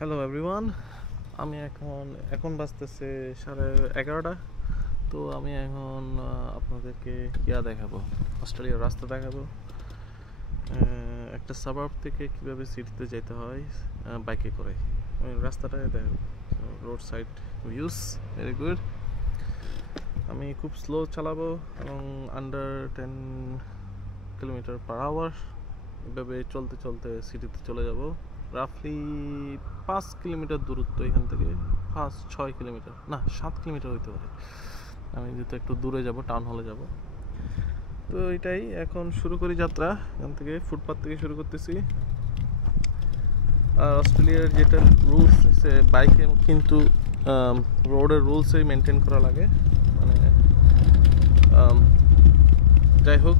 Hello everyone. আমি এখন বাজতেছে 11:30। তো আমি এখন আপনাদেরকে দেখাবো, অস্ট্রেলিয়ার রাস্তা দেখাবো। একটা সাবার্ব থেকে কীভাবে সিটিতে যেতে হয় বাইকে করে। আমি রাস্তাটা দেখাবো। Road side views very good. আমি খুব স্লো চালাবো এবং আন্ডার 10 কিলোমিটার পার আওয়ার এভাবে চলতে চলতে সিটিতে চলে যাব। রাফলি 5 কিলোমিটার দূরত্ব এখান থেকে, 5-6 কিলোমিটার, না 7 কিলোমিটার হইতে পারে। আমি যেহেতু একটু দূরে যাব, টাউন হলে যাব। তো এটাই, এখন শুরু করি যাত্রা। এখান থেকে ফুটপাথ থেকে শুরু করতেছি। আর অস্ট্রেলিয়ার যেটা রুলস আছে, বাইকে কিন্তু রোডের রুলসই মেনটেন করা লাগে। মানে যাই হোক,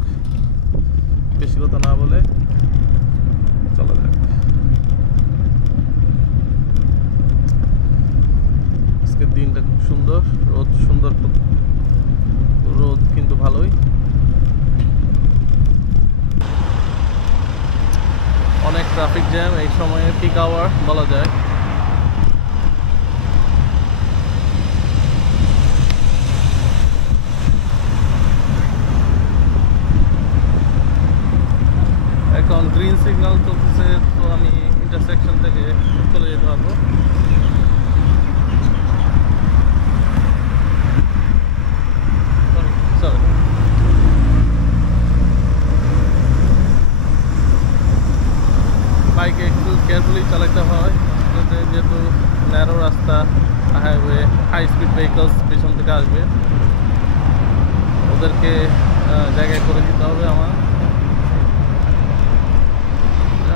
বেশি কথা না বলে চলা যাক। আজকের দিনটা খুব সুন্দর, রোদ কিন্তু ভালোই। অনেক ট্রাফিক জ্যাম এই সময়ে, পিক আওয়ার বলা যায়। এখন গ্রিন সিগন্যাল চলতেছে, তো আমি ইন্টারসেকশন থেকে চলে যেতে পারবো। বাইকে একটু কেয়ারফুলি চালাতে হয়, যেহেতু ন্যারো রাস্তা, হাইওয়ে, হাই স্পিড ভেহিকলস পেছন থেকে আসবে, ওদেরকে জায়গায় করে দিতে হবে আমার।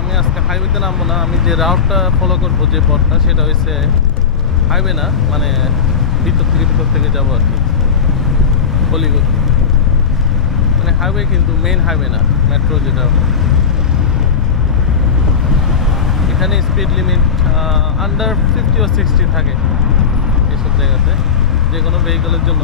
আমি আজকে হাইওয়েতে নামবো না, আমি যে রাউটটা ফলো করবো, যে পথটা, সেটা হচ্ছে হাইওয়ে না, মানে ভিতর থেকে যাবো আর কি, হলিউড। মানে হাইওয়ে কিন্তু মেইন হাইওয়ে না, মেট্রো যেটা। এখানে স্পিড লিমিট আন্ডার 50 or 60 থাকে এসব জায়গাতে, যে কোনো ভেহিকলের জন্য।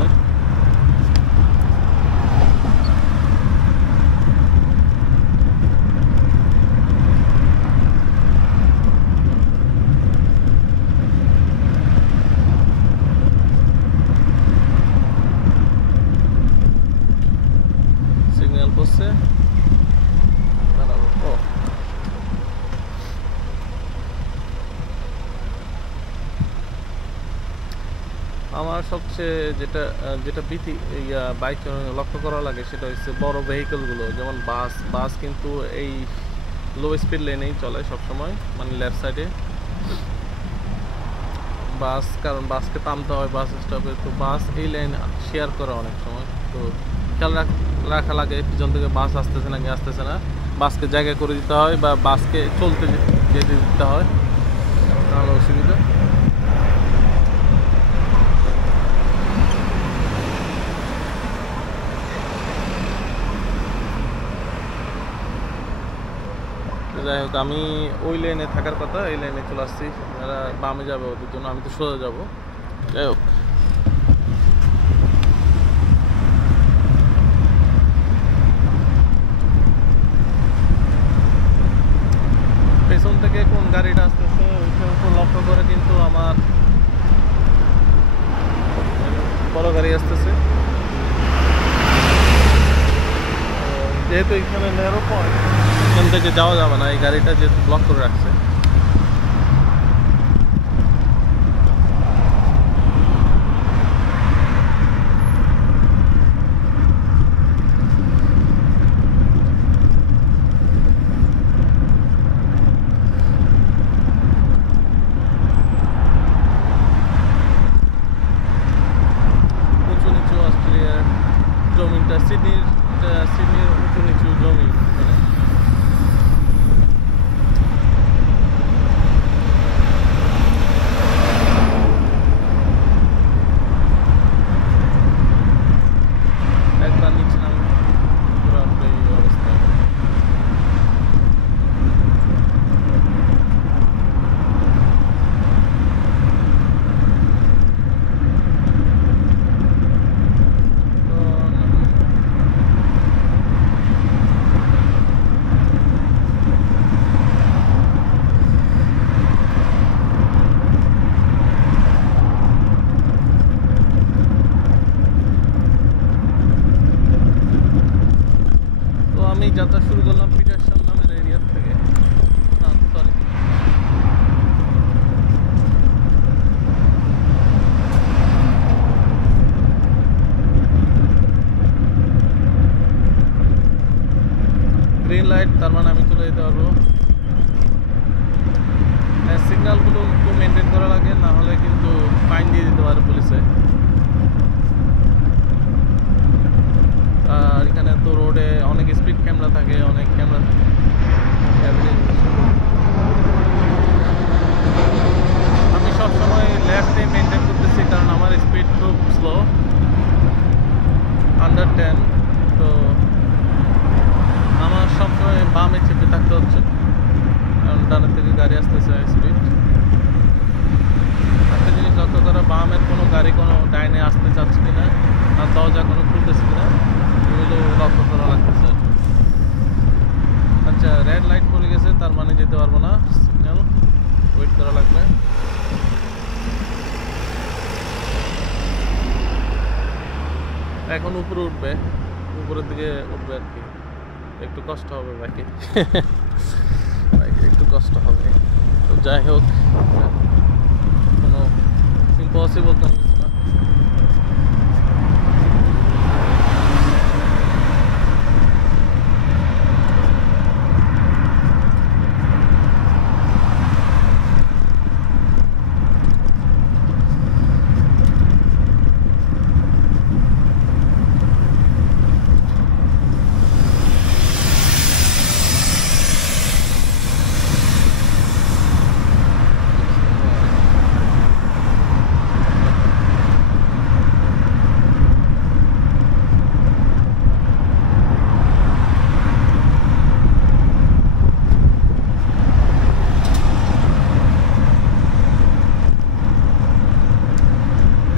সিগন্যাল করছে, আমার সবচেয়ে যেটা বাইক লক্ষ্য করা লাগে, সেটা হচ্ছে বড় ভেহিকলগুলো, যেমন বাস কিন্তু এই লো স্পিড লেনেই চলে সবসময়, মানে লেফট সাইডে বাস, কারণ বাসকে থামতে হয় বাস স্টপে। তো বাস এই লাইন শেয়ার করে অনেক সময়, তো খেয়াল রাখা লাগে পিছন থেকে বাস আসতেছে নাকি আসতেছে না। বাসকে জায়গা করে দিতে হয় বা বাসকে চলতে যেতে দিতে হয়, তাহলে অসুবিধা। যাই হোক, আমি ওই লাইনে থাকার কথা, এই লাইনে চলে আসছি। যারা বামে যাবে ওদের জন্য, আমি তো সোজা যাবো। যাই হোক, পেছন থেকে কোন গাড়িটা আসতেছে ওইটার উপর লক্ষ্য করে কিন্তু আমার বড় গাড়ি আসতেছে। যেহেতু এখানে ন্যারো পয়েন্ট, এখান থেকে যাওয়া যাবে না, এই গাড়িটা যেহেতু ব্লক করে রাখছে। উঁচু নিচু অস্ট্রেলিয়ার জমিনটা, সিডনির উঁচু নিচু জমি। তার মানে আমি চলে যেতে পারবো। সিগন্যালগুলো একটু মেনটেন করা লাগে, না হলে কিন্তু ফাইন দিয়ে দিতে পারে পুলিশে। আর এখানে তো রোডে অনেক স্পিড ক্যামেরা থাকে, অনেক ক্যামেরা থাকে। আমি সবসময় লেফটে মেনটেন করতেছি, কারণ আমার স্পিড খুব স্লো, আন্ডার 10। তো আমার সবসময় বামে চেপে থাকতে হচ্ছে, কারণ ডানের থেকে গাড়ি আসতেছে স্পিড। একটা জিনিস লক্ষ্য করা, বামের কোনো গাড়ি কোনো ডাইনে আসতে চাচ্ছে কিনা, আর দরজা কোনো খুলতেছে কিনা, এগুলো লক্ষ্য করা লাগতেছে। আচ্ছা, রেড লাইট পড়ে গেছে, তার মানে যেতে পারবো না, সিগন্যাল ওয়েট করা লাগবে। এখন উপরে উঠবে, উপরের দিকে উঠবে আর কি, একটু কষ্ট হবে বাইকে। বাইকে একটু কষ্ট হবে, তো যাই হোক, কোনো ইম্পসিবল তো না।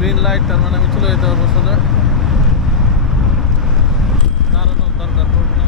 গ্রিন লাইট, তার মানে আমি চলে যেতে পারবো সোজা, দাঁড়ানোর দরকার পড়বে না।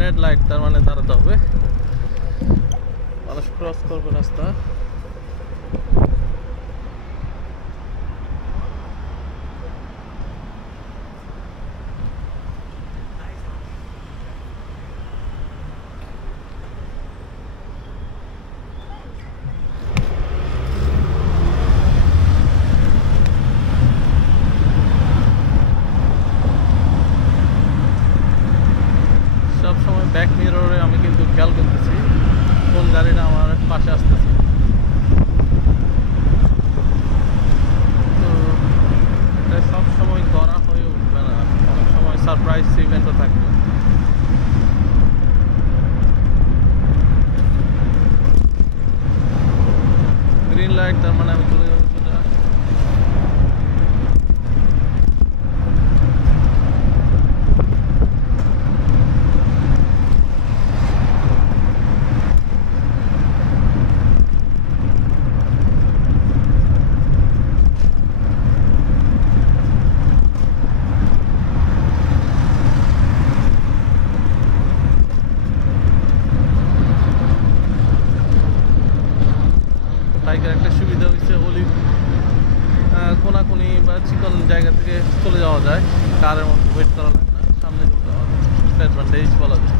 রেড লাইট, তার মানে দাঁড়াতে হবে, মানুষ ক্রস করবে রাস্তা। সবসময় ব্যাক মিররে আমি কিন্তু খেয়াল করতেছি কোন গাড়িটা আমার পাশে আসতেছে। তো এটা সবসময় করা হয়ে উঠবে না, অনেক সময় সারপ্রাইজ ইভেন্টও থাকবে। গ্রিন লাইট, তার মানে আমি চলে যাবো সোজা। বাইকের একটা সুবিধা হয়েছে, অলিভ কোনাকুনি বা চিকন জায়গা থেকে চলে যাওয়া যায়, কারের মধ্যে ওয়েট করা লাগে না, সামনে চলে যাওয়া যায়, অ্যাডভান্টেজ বলা যায়।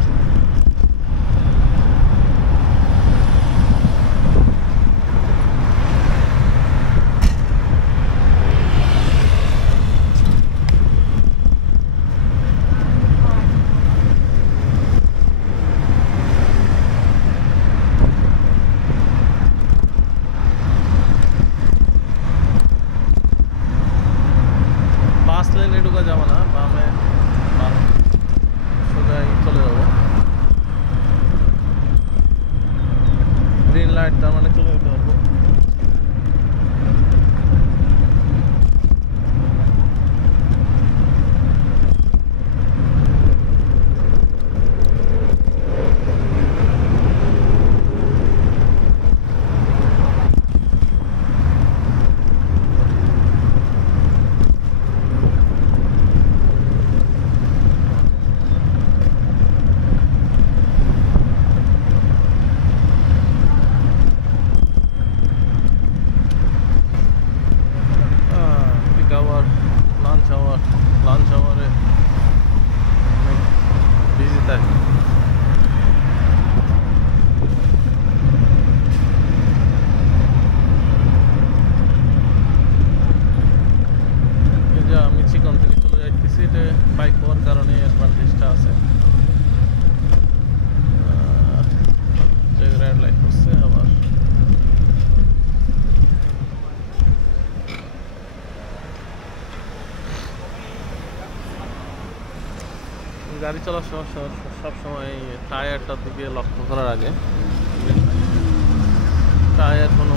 লেনে ঢুকা যাবো না, বামে সোজাই চলে যাবো। গ্রিন লাইট, তার মানে চলে যেতে পারবো। গাড়ি চলার সবসময় টায়ারটার দিকে লক্ষ্য করার আগে টায়ার কোনো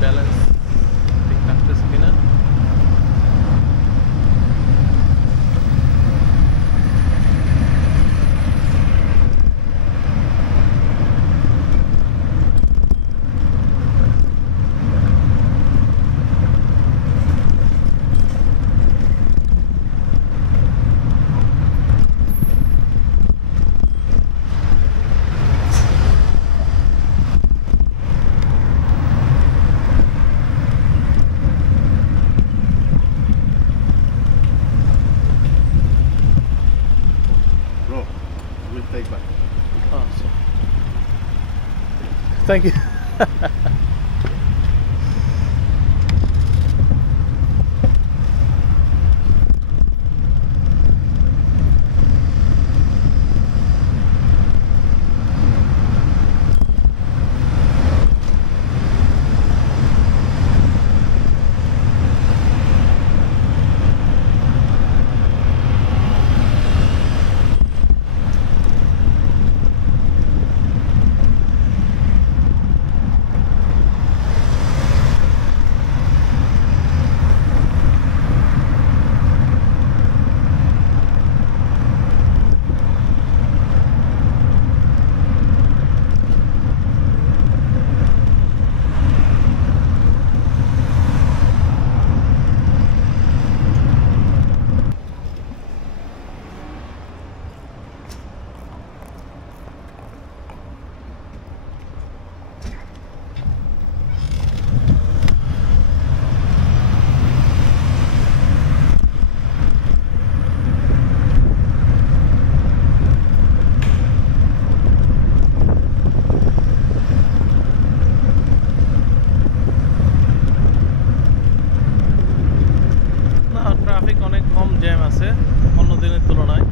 ব্যালেন্স ঠিক থাকতেছে কিনা। Take back. Awesome. Thank you. Traffic অনেক কম জ্যাম আছে অন্য দিনের তুলনায়।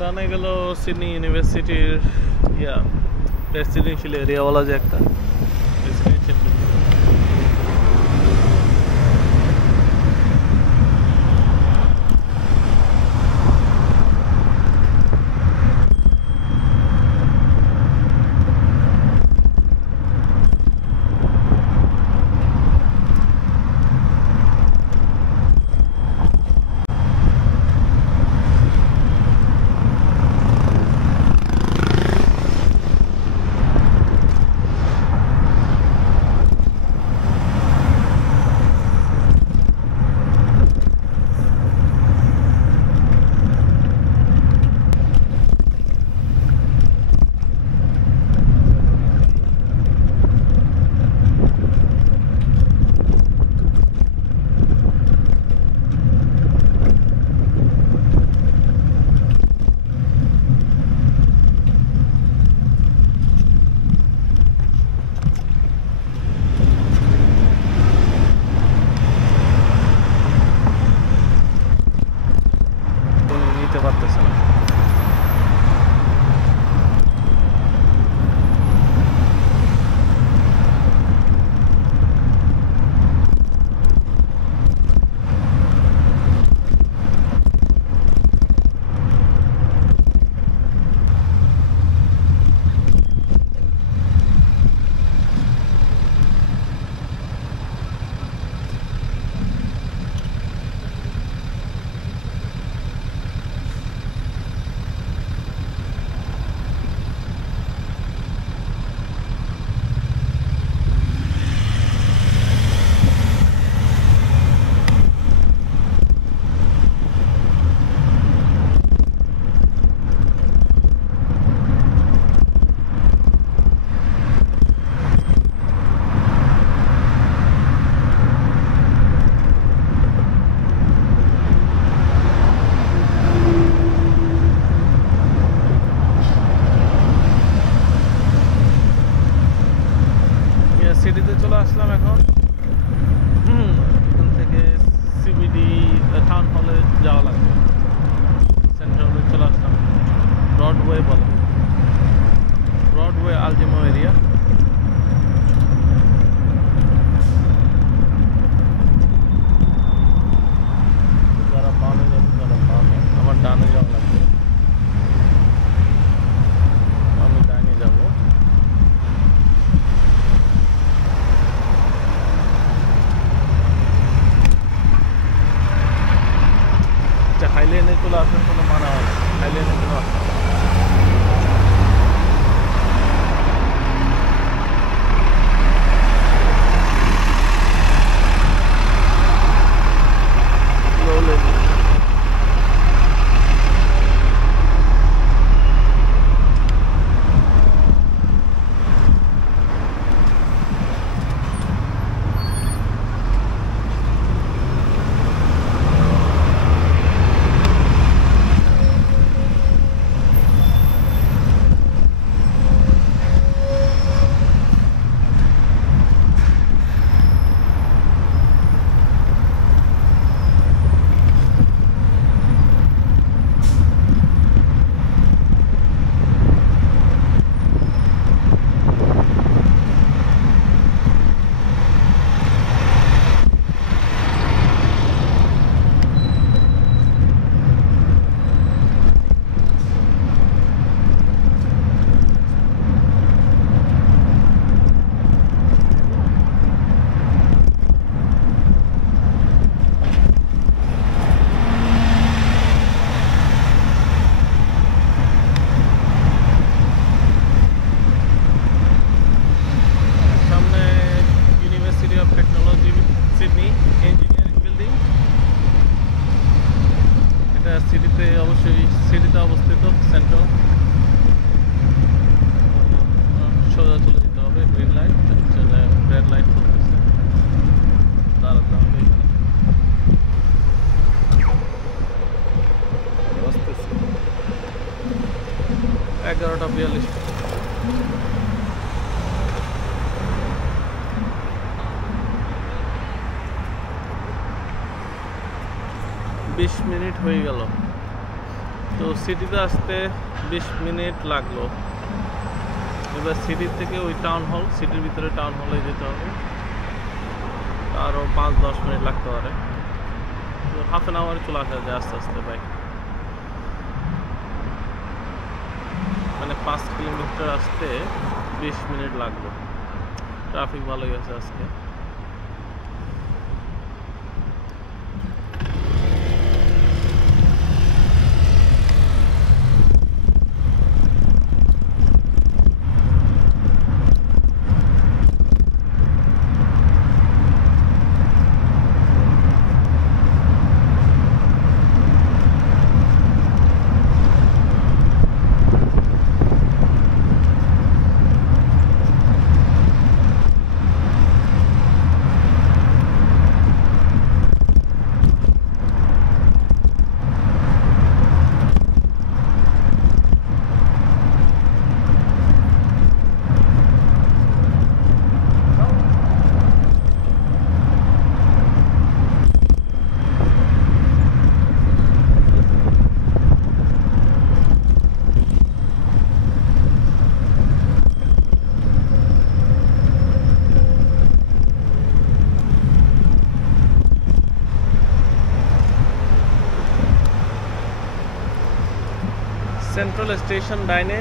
ডানে গেল সিডনি ইউনিভার্সিটির রেসিডেন্সিয়াল এরিয়াওয়ালা যে একটা রেসিডেন্সিয়াল বলে ব্রডওয়ে আলটিমো এরিয়া। যারা বামে যাবে তারা বামে, আমার ডানে যাওয়া লাগবে, আমি ডাইনে যাব। আচ্ছা, হাইলেনে চলে আসার কোনো মানা হয় না, হাইলেনে কোনো আসা সিটিতে, অবশ্যই সিটিতে অবস্থিত সেন্ট্রাল। সোজা চলে যেতে হবে, গ্রিন লাইট, রেড লাইট চলতেছে, দাঁড়াতে হবে বসতেছে। 11:42। বিশ মিনিট হয়ে গেল, তো সিটিতে আসতে 20 মিনিট লাগলো। এবার সিটির থেকে ওই টাউন হল, সিটির ভিতরে টাউন হলে যেতে হবে, আরও 5-10 মিনিট লাগতে পারে। তো হাফ অ্যান আওয়ারে চলে আসা যায় আস্তে আস্তে বাইক, মানে 5 কিলোমিটার আসতে 20 মিনিট লাগলো। ট্রাফিক ভালোই আছে আজকে। সেন্ট্রাল স্টেশন ডাইনে,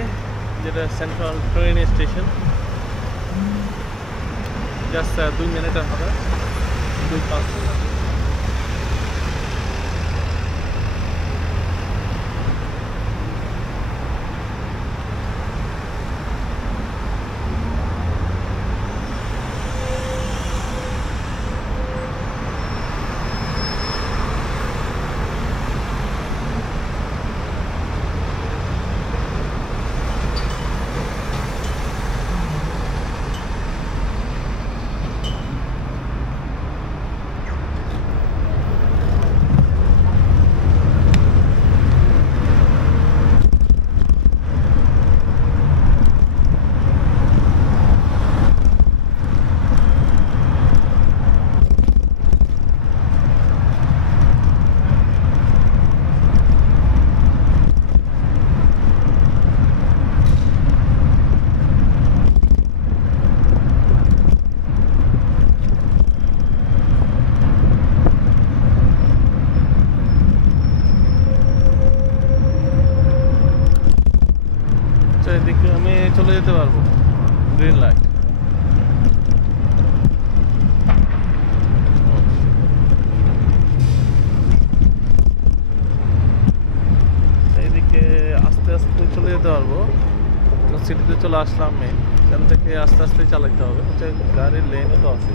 যেটা সেন্ট্রাল ট্রেন স্টেশন, জাস্ট 2 মিনিটের হবে, 2-5। এদিকে আমি চলে যেতে পারবো গ্রিন লাইট। এইদিকে আস্তে আস্তে চলে যেতে পারবো, সিটিতে চলে আসলাম আমি, এখান থেকে আস্তে আস্তে চালাতে হবে, গাড়ির লেনও তো আছে।